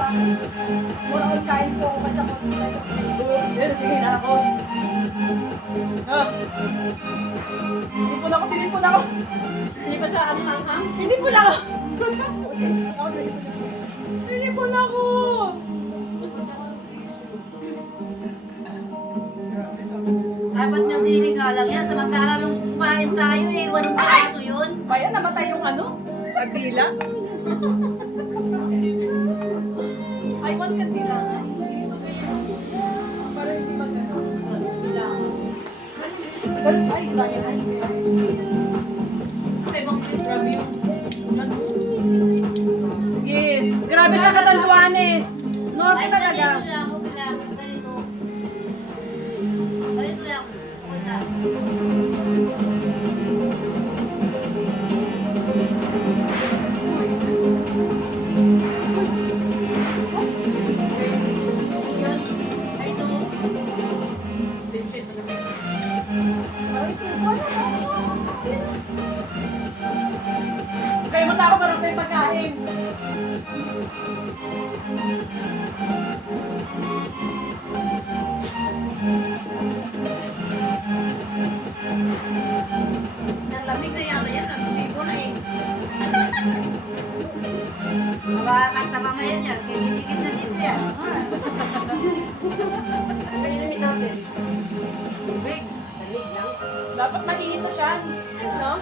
Mura all kain po ako kasi ako. Yan, natigil na ako. Ha? Sinipon ako, sinipon ako. Hindi pa sa ang hanghang. Sinipon ako. Ako din. Sinipon ako. Dapat niyang hinihinga lang yan. Samantala nung kumain tayo eh, walang kaso yun. Kaya namatay yung ano? Kandila? I want kandila nga. Para hindi mag-ano. Kandila. Ay, kanya na. Okay, bang grabe yung... Yes. Grabe sa Catanduanes. Norte Ay, talaga. ganito lang, okay lang. Ganito. Ganito lang. Okay lang. Yun. Ganito. Benchit na kami. Kayo matako parang may pagkain. Nalamig na yata yan. Nagsibo na eh. Mabakat na mamaya niya. Kinikikit na dito yan. Pinilimit natin. Big. Dalig lang. Dapat mainit sa tiyan. No?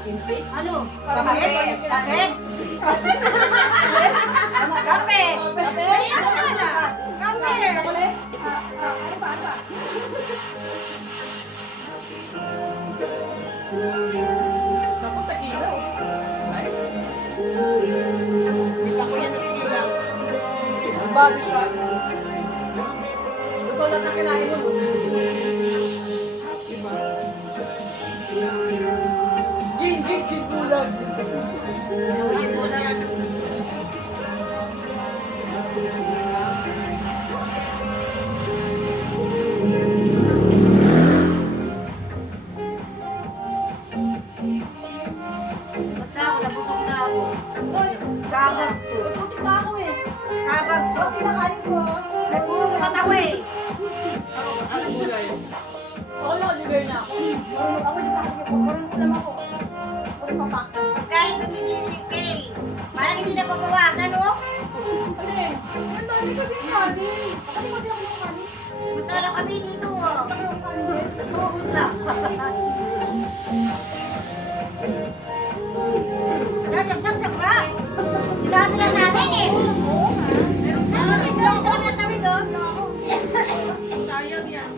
Ano? Sakit? Sakit? Kape! Kape? Ito na na! Kape! Ulit. Ano pa? Ano pa? Naku, tequila. Ay, Di pa ko yan napigilan. body shot. Gusto lahat na kinain mo. Diba? Gin kulang. Ito na yan. Basta ako, nabusog na ako. Kabag to. Putik na ako eh. Kabag to. Pag kinakain ko. Nagpulong ka matawa eh. Anong gulay? Ako nakadeliver na ako. Marunong ako yung kakasya ko. Marunong ulam ako. Ulit papak. Kahit magkikili kay, parang hindi na papawasan, oh. Alin? Ang dami kasi yung kanin. Pati ko din ako ng kanin. Matala kami dito, oh. Pati ng kanin. Focus na. Dagdag ka. Dinami lang natin eh. Ano dito? Ito kami ng tabi doon. Sayang yan.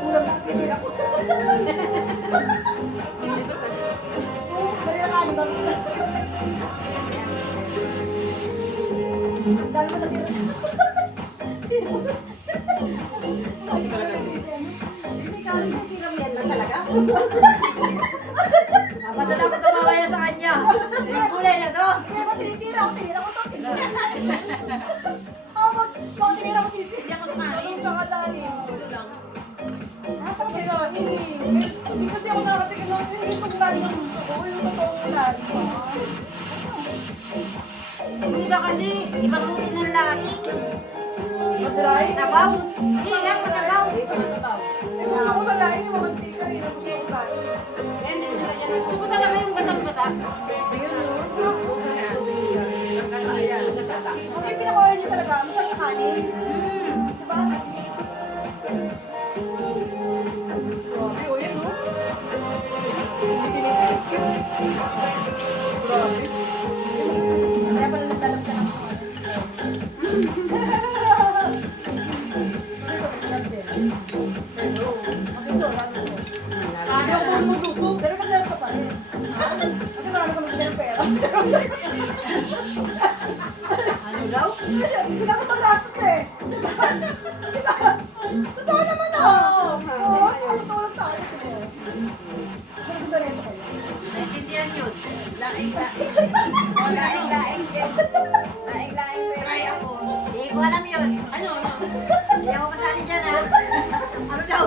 Ulam na pinira ko. Dali na kanin ba? Ang dami mo natira. Kasi kanin yung tiram yan lang talaga. Dapat na dapat kumawaya sa kanya. Yung kulay na to. Kaya ba tinitira ko to. Kung tinira mo sisi. Hindi ako kumain. Sa kadali. Ito lang. Kaya, hindi kasi ako nakatikin ng hindi ko galing ang gusto ko. Yung totoong galing ko. Hindi ba kasi, ibang nilalaki. Madry? Sabaw. Hindi lang, sabaw. Gusto ko talaga yung mamantika. Yung gusto ko talaga. Gusto ko talaga yung gatang-gata. Ayun, no? Ang yung pinaka-oil niya talaga, masarap sa kanin. Diba? Grabe, o yan, o. Hindi pinipit. Grabe. Kaya pala nagdalam ka ng Hello. Ano Hindi ako luluto. Pero masarap ka pa rin. Kasi marami ka magdala ng pera. Ano daw? Kailangan magastos eh. Totoo naman oh. Oo, totoo lang tayo. Pero kung ganito kayo. Naintindihan yun. Laing-laing. Laing-laing din. Laing-laing pera. Try ako. Hindi ko alam yun. Ano? Hindi ako kasali dyan, ha? Ano daw?